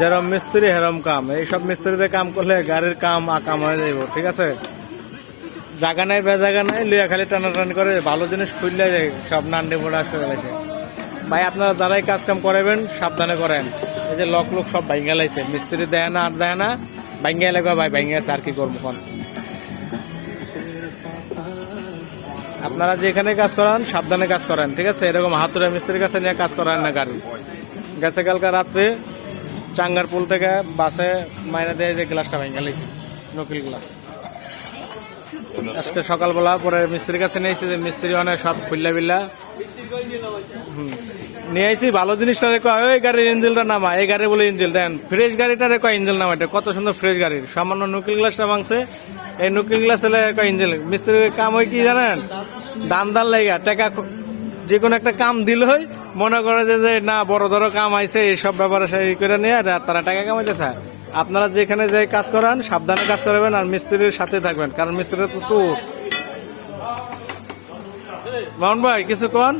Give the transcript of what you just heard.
যেরম মিস্ত্রি হেরম কাম। এইসব মিস্ত্রিতে কাম করলে গাড়ির কাম আকাম হয়ে যাইব, ঠিক আছে? জায়গা নাই বেজাগা নাই, লইয়া খালি টানাটানি করে, ভালো জিনিস খুললে সব নান্ডে ফোড়াস করে গেছে। ভাই আপনারা যারাই কাজ কাম করাবেন সাবধানে করেন। এই যে লোক সব ভাঙ্গা লাইছে, মিস্ত্রি দেয় না আর দেয় না, ভাঙ্গা লাগবে ভাই, ভাঙ্গা আছে আর কি করবো কোন। আপনারা যেখানে কাজ করান সাবধানে কাজ করেন, ঠিক আছে? এরকম হাতুড়ে মিস্ত্রির কাছে নিয়ে কাজ করান না গাড়ি। গেছে কালকা রাত্রে চাঙ্গারপুল থেকে বাসে মাইনা দিয়ে যে গ্লাসটা ভাঙ্গা লাইছে, নকিল গ্লাস। আজকে সকালবেলা পরে মিস্ত্রির কাছে নিয়েছি, যে মিস্ত্রি অনেক সব খুললা বিল্লা নিয়ে আইসি। ভালো জিনিসটা রেখো, ওই গাড়ির ইঞ্জিনটা নামা, এই গাড়ি বলে ইঞ্জিন দেন, ফ্রেশ গাড়িটা রেখো ইঞ্জিন নামা। এটা কত সুন্দর ফ্রেশ গাড়ির, সামান্য নকিল গ্লাসটা ভাঙছে, এই নকিল গ্লাস এলে ইঞ্জিন। মিস্ত্রির কাম হয় কি জানেন? দান লেগা টাকা, যে কোনো একটা কাম দিল হয় মনে করে যে না বড় ধরো কাম আইছে, এইসব ব্যাপারে সেই করে নিয়ে তারা টাকা কামাইতেছে। আপনারা যেখানে যে কাজ করান সাবধানে কাজ করবেন, আর মিস্ত্রির সাথে থাকবেন, কারণ মিস্ত্রির তো চোর। মামুন ভাই কিছু কোন?